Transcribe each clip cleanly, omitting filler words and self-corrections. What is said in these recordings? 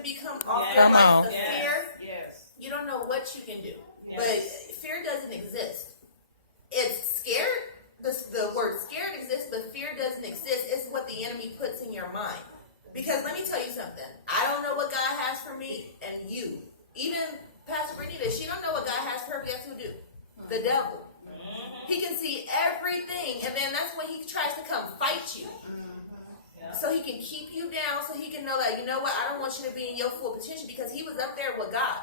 even become off your life, the fear, you don't know what you can do. But fear doesn't exist. It's scared. The word scared exists, but fear doesn't exist. It's what the enemy puts in your mind. Because let me tell you something. I don't know what God has for me, and you. Even Pastor Bernita, she don't know what God has for her. Guess who do? The devil. He can see everything, and then that's when he tries to come fight you. So he can keep you down, so he can know that, you know what, I don't want you to be in your full potential, because he was up there with God.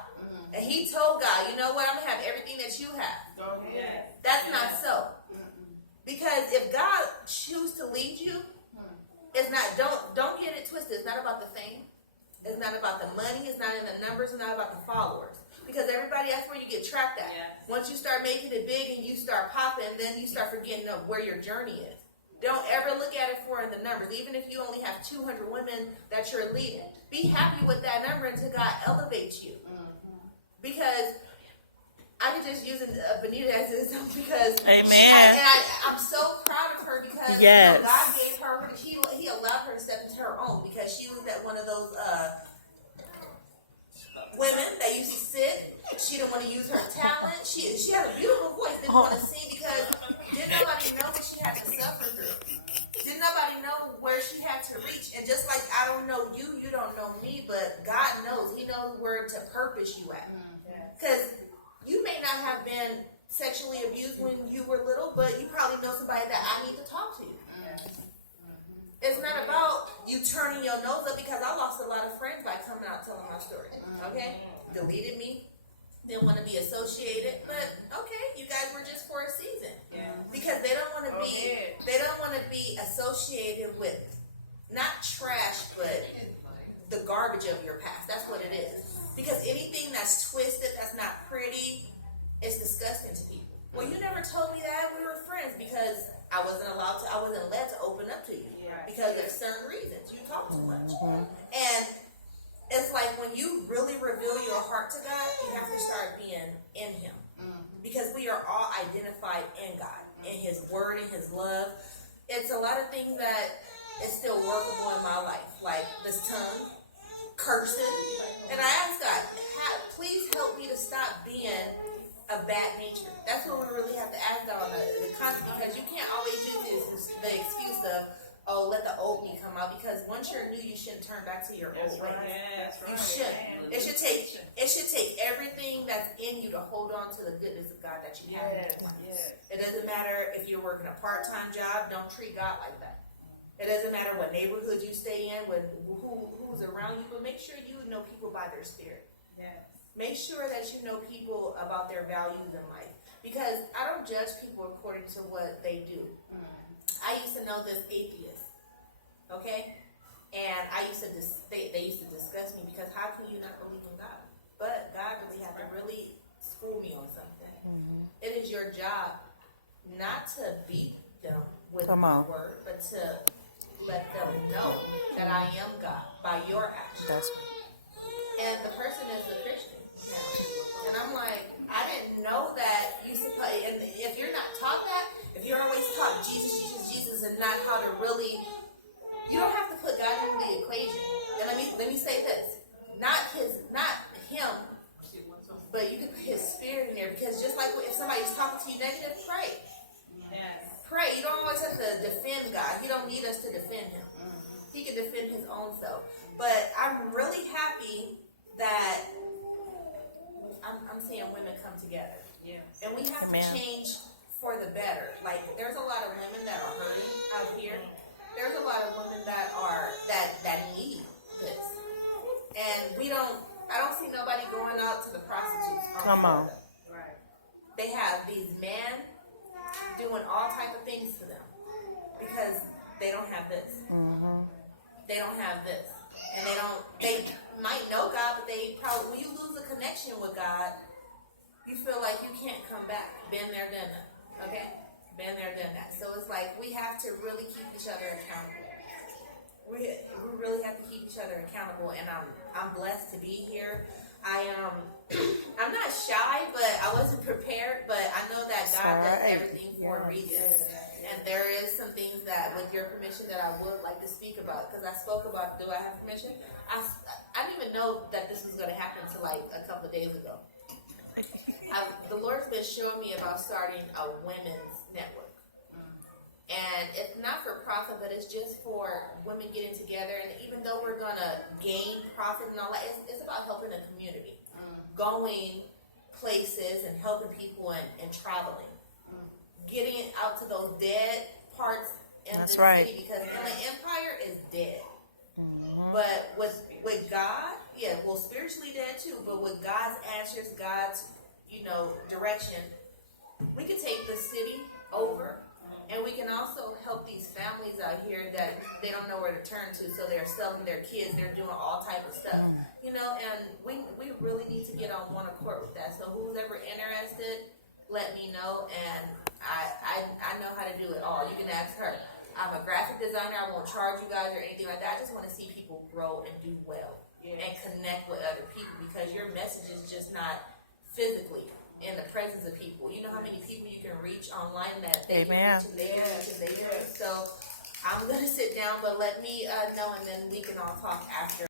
And he told God, you know what, I'm going to have everything that you have. That's not so. Because if God chooses to lead you, it's not, don't get it twisted. It's not about the fame. It's not about the money. It's not in the numbers. It's not about the followers. Because everybody, that's where you get trapped at. Once you start making it big and you start popping, then you start forgetting of where your journey is. Don't ever look at it for the numbers. Even if you only have 200 women that you're leading, be happy with that number until God elevates you. Because I could just use Benita as an example, because I'm so proud of her, because you know, God gave her, he allowed her to step into her own, because she was at one of those women that used to sit. She didn't want to use her talent. She had a beautiful voice, didn't want to sing, because didn't nobody know what she had to suffer through. Didn't nobody know where she had to reach. And just like I don't know you, you don't know me, but God knows. He knows where to purpose you at. Because you may not have been sexually abused when you were little, but you probably know somebody that I need to talk to. It's not about you turning your nose up, because I lost a lot of friends by coming out telling my story. Okay? Deleted me. Didn't want to be associated, but okay, you guys were just for a season. Because they don't want to be associated with not trash, but the garbage of your past. That's what it is. Because anything that's twisted, that's not pretty, it's disgusting to people. Well, you never told me that. We were friends, because I wasn't led to open up to you. Because there's certain reasons. You talk too much. And it's like when you really reveal your heart to God, you have to start being in Him. Because we are all identified in God, in His Word, in His love. It's a lot of things that is still workable in my life, like this tongue, cursing. And I ask God, please help me to stop being a bad nature. That's what we really have to ask God on the constant, because you can't always use the excuse of, oh, let the old me come out, because once you're new, you shouldn't turn back to your old ways. You shouldn't. It should take everything that's in you to hold on to the goodness of God that you have in your life. It doesn't matter if you're working a part-time job. Don't treat God like that. It doesn't matter what neighborhood you stay in, who's around you, but make sure you know people by their spirit. Make sure that you know people about their values in life, because I don't judge people according to what they do. I used to know this atheist, okay? And they used to discuss me, because how can you not believe in God? But God really had to really school me on something. It is your job not to beat them with my word, but to let them know that I am God by your actions. And the person is a Christian now. And I'm like, I didn't know that you suppose, and if you're not taught that, if you're always taught Jesus, and not how to really, you don't have to put God in the equation. And let me say this, not him, but you can put His Spirit in there, because just like if somebody's talking to you negative, pray. Pray. You don't always have to defend God. He don't need us to defend Him. He can defend His own self. But I'm really happy that I'm seeing women come together. And we have to change for the better. Like, there's a lot of women that are hurting out here. There's a lot of women that need this. And I don't see nobody going out to the prostitutes. Come on. Right. They have these men doing all type of things to them, because they don't have this. They don't have this. And they might know God, but they probably, when you lose a connection with God, you feel like you can't come back. Been there, done that. Okay? Been there, done that. So it's like we have to really keep each other accountable. We really have to keep each other accountable, and I'm blessed to be here. I'm not shy, but I wasn't prepared, but I know that God does everything for a reason. And there is some things that, with your permission, that I would like to speak about, because I spoke about, do I have permission? I didn't even know that this was going to happen until like a couple of days ago. The Lord's been showing me about starting a women's network. And it's not for profit, but it's just for women getting together. And even though we're going to gain profit and all that, it's about helping the community. Going places and helping people and traveling. Getting out to those dead parts in the city, because Inland Empire is dead. But with God, spiritually dead too, but with God's answers, God's, direction, we can take the city over, and we can also help these families out here that they don't know where to turn to, so they're selling their kids, they're doing all type of stuff, and we really need to get on one accord with that. So who's ever interested, let me know, and I know how to do it all. You can ask her. I'm a graphic designer. I won't charge you guys or anything like that. I just want to see people grow and do well and connect with other people, because your message is just not physically in the presence of people. You know how many people you can reach online that they can reach. So I'm going to sit down, but let me know, and then we can all talk after.